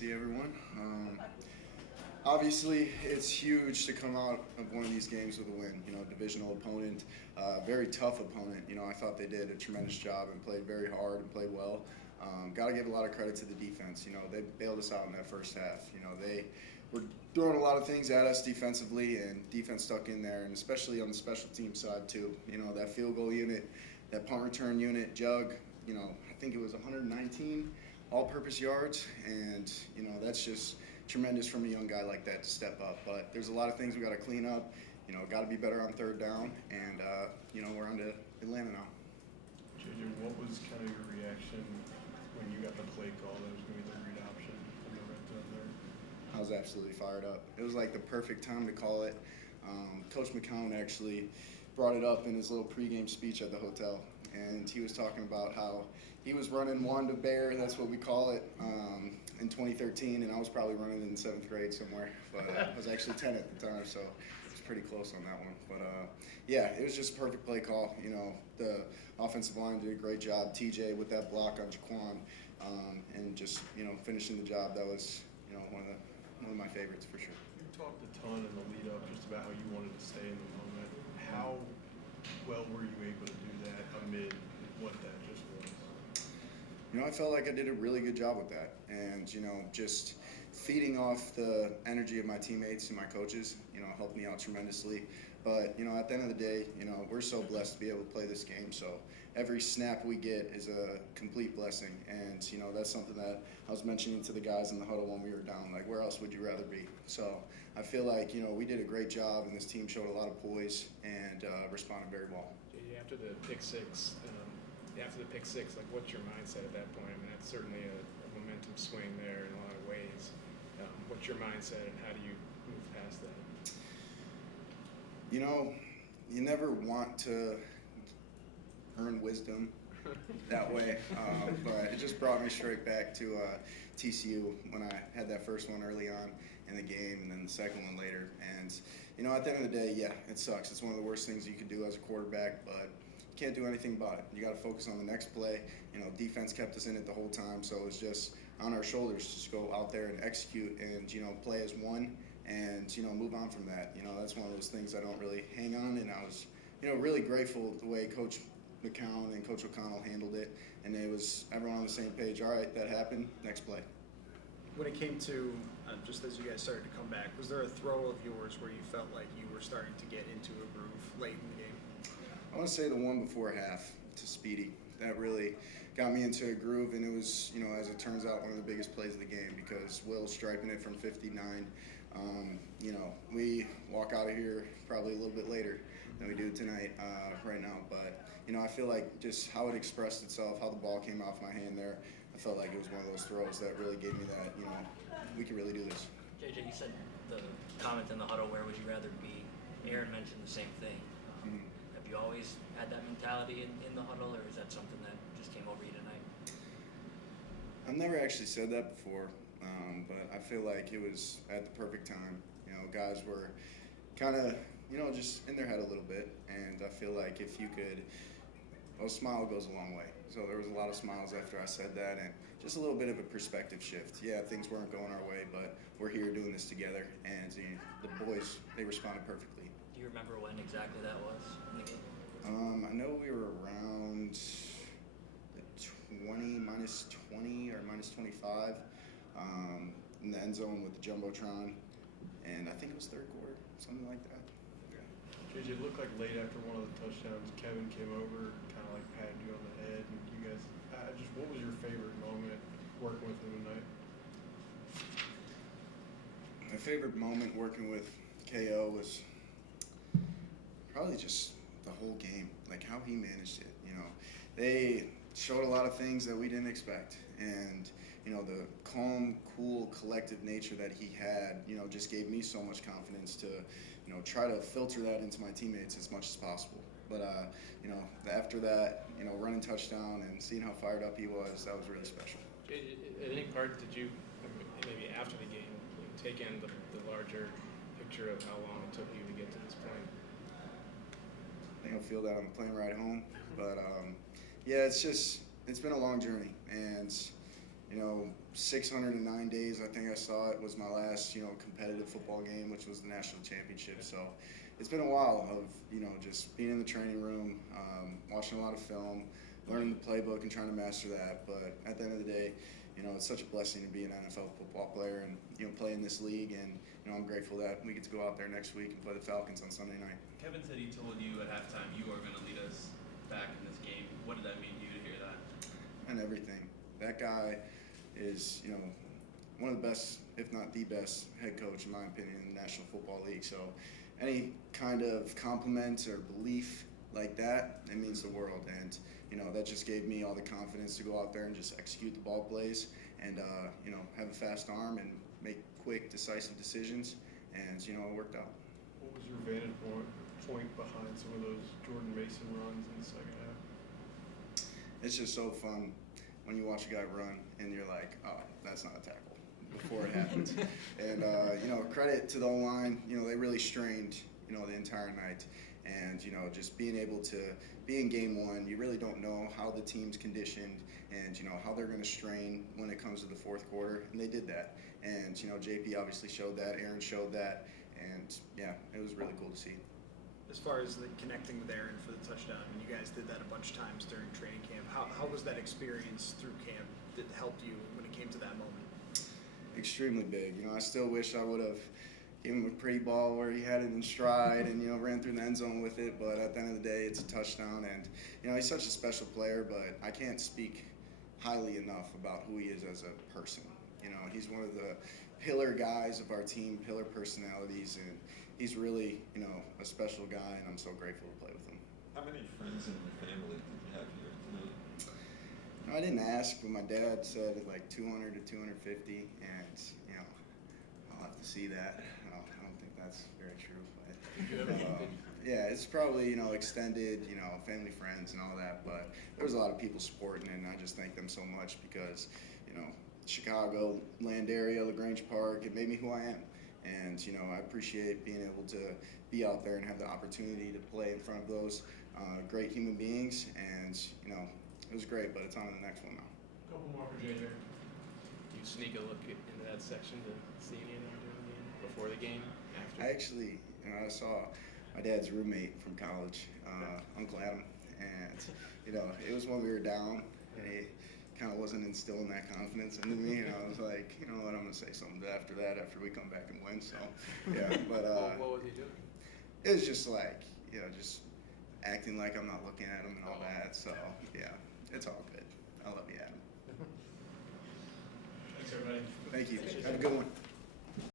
see everyone. Obviously, it's huge to come out of one of these games with a win. You know, divisional opponent, very tough opponent. You know, I thought they did a tremendous job and played very hard and played well. Got to give a lot of credit to the defense. You know, they bailed us out in that first half. You know, they were throwing a lot of things at us defensively, and defense stuck in there, and especially on the special team side too. You know, that field goal unit, that punt return unit, Jug. You know, I think it was 119 all-purpose yards, and you know that's just tremendous from a young guy like that to step up. But there's a lot of things we got to clean up. You know, got to be better on third down, and you know we're on to Atlanta now. J.J., what was kind of your reaction when you got the play call that was going to be the read option in the red zone there? I was absolutely fired up. It was like the perfect time to call it. Coach McCown actually brought it up in his little pregame speech at the hotel, and he was talking about how he was running Wanda Bear, that's what we call it, in 2013, and I was probably running in 7th grade somewhere, but I was actually 10 at the time, so it's pretty close on that one. But yeah, it was just a perfect play call. You know, the offensive line did a great job. TJ with that block on Jaquan, and just finishing the job. That was one of my favorites for sure. You talked a ton in the lead up just about how you wanted to stay in the moment. How well were you able to do that amid what that just was? I felt like I did a really good job with that, and just feeding off the energy of my teammates and my coaches, helped me out tremendously. But at the end of the day, we're so blessed to be able to play this game. So every snap we get is a complete blessing, and that's something that I was mentioning to the guys in the huddle when we were down. Like, where else would you rather be? So I feel like we did a great job, and this team showed a lot of poise and responded very well. After the pick six, like, what's your mindset at that point? I mean, that's certainly a momentum swing there in a lot of ways. What's your mindset, and how do you move past that? You never want to earn wisdom that way, but it just brought me straight back to TCU when I had that first one early on in the game, and then the second one later. And at the end of the day, yeah, it sucks. It's one of the worst things you can do as a quarterback, but you can't do anything about it. You got to focus on the next play. Defense kept us in it the whole time, so it's just on our shoulders to just go out there and execute and play as one, and move on from that. That's one of those things I don't really hang on, and I was really grateful the way Coach McCown and Coach O'Connell handled it, and it was everyone on the same page. All right, that happened, next play. When it came to just as you guys started to come back, was there a throw of yours where you felt like you were starting to get into a groove late in the game? I want to say the one before half to Speedy. That really got me into a groove, and it was, as it turns out, one of the biggest plays of the game because Will striping it from 59. We walk out of here probably a little bit later than we do tonight right now, but I feel like just how it expressed itself, how the ball came off my hand there, I felt like it was one of those throws that really gave me that, we can really do this. J.J., you said the comment in the huddle, where would you rather be? Aaron mentioned the same thing. Have you always had that mentality in the huddle, or is that something that just came over you tonight? I've never actually said that before, but I feel like it was at the perfect time. Guys were kind of, just in their head a little bit, and I feel like if you could, a smile goes a long way. So there was a lot of smiles after I said that, and just a little bit of a perspective shift. Yeah, things weren't going our way, but we're here doing this together, and the boys, they responded perfectly. Do you remember when exactly that was in the game? I know we were around the minus 20 or minus 25 in the end zone with the Jumbotron, and I think it was third quarter, something like that. J.J., it looked like late after one of the touchdowns, Kevin came over, kind of like patted you on the head, and you guys, what was your favorite moment working with him tonight? My favorite moment working with KO was probably just the whole game, like how he managed it. They showed a lot of things that we didn't expect, and the calm, cool, collective nature that he had, just gave me so much confidence to, try to filter that into my teammates as much as possible. But after that, running touchdown and seeing how fired up he was, that was really special. At any part did you, maybe after the game, take in the larger picture of how long it took you to get to this point? I think I'll feel that on the plane ride home, but yeah, it's been a long journey, and 609 days, I think I saw it, was my last, competitive football game, which was the national championship. So it's been a while of, just being in the training room, watching a lot of film, learning the playbook and trying to master that. But at the end of the day, it's such a blessing to be an NFL football player and, play in this league. And, I'm grateful that we get to go out there next week and play the Falcons on Sunday night. Kevin said he told you at halftime you are going to lead us back in this game. What did that mean to you to hear that? And everything. That guy is, one of the best, if not the best, head coach, in my opinion, in the National Football League. So any kind of compliment or belief like that, it means the world. And, that just gave me all the confidence to go out there and just execute the ball plays and, have a fast arm and make quick, decisive decisions. And, it worked out. What was your vantage point behind some of those Jordan Mason runs in the second half? It's just so fun when you watch a guy run and you're like, oh, that's not a tackle before it happens. And, credit to the O-line, they really strained, the entire night. And, just being able to be in game one, you really don't know how the team's conditioned and, how they're going to strain when it comes to the fourth quarter. And they did that. And, JP obviously showed that, Aaron showed that. And, yeah, it was really cool to see. As far as connecting with Aaron for the touchdown, and you guys did that a bunch of times during training camp, how was that experience through camp that helped you when it came to that moment? Extremely big. I still wish I would have given him a pretty ball where he had it in stride and, ran through the end zone with it. But at the end of the day, it's a touchdown. And, he's such a special player, but I can't speak highly enough about who he is as a person. He's one of the pillar guys of our team, pillar personalities, and he's really, a special guy, and I'm so grateful to play with him. How many friends in your family did you have here tonight? I didn't ask, but my dad said like 200 to 250, and, I'll have to see that. I don't think that's very true, but yeah, it's probably, extended, family, friends, and all that, but there was a lot of people supporting, and I just thank them so much because, Chicago, land area, LaGrange Park, it made me who I am. And, I appreciate being able to be out there and have the opportunity to play in front of those great human beings. And, it was great, but it's on to the next one now. Couple more for JJ. You sneak a look into that section to see anything doing before the game, after? I actually, I saw my dad's roommate from college, Uncle Adam, and, it was when we were down, and he kind of wasn't instilling that confidence into me, and I was like, you know what, I'm going to say something after that, after we come back and win, so, yeah, but, what was he doing? It was just like, just acting like I'm not looking at him and all that, so, yeah, it's all good. I love you, Adam. Thanks, everybody. Thank you. Have a good one.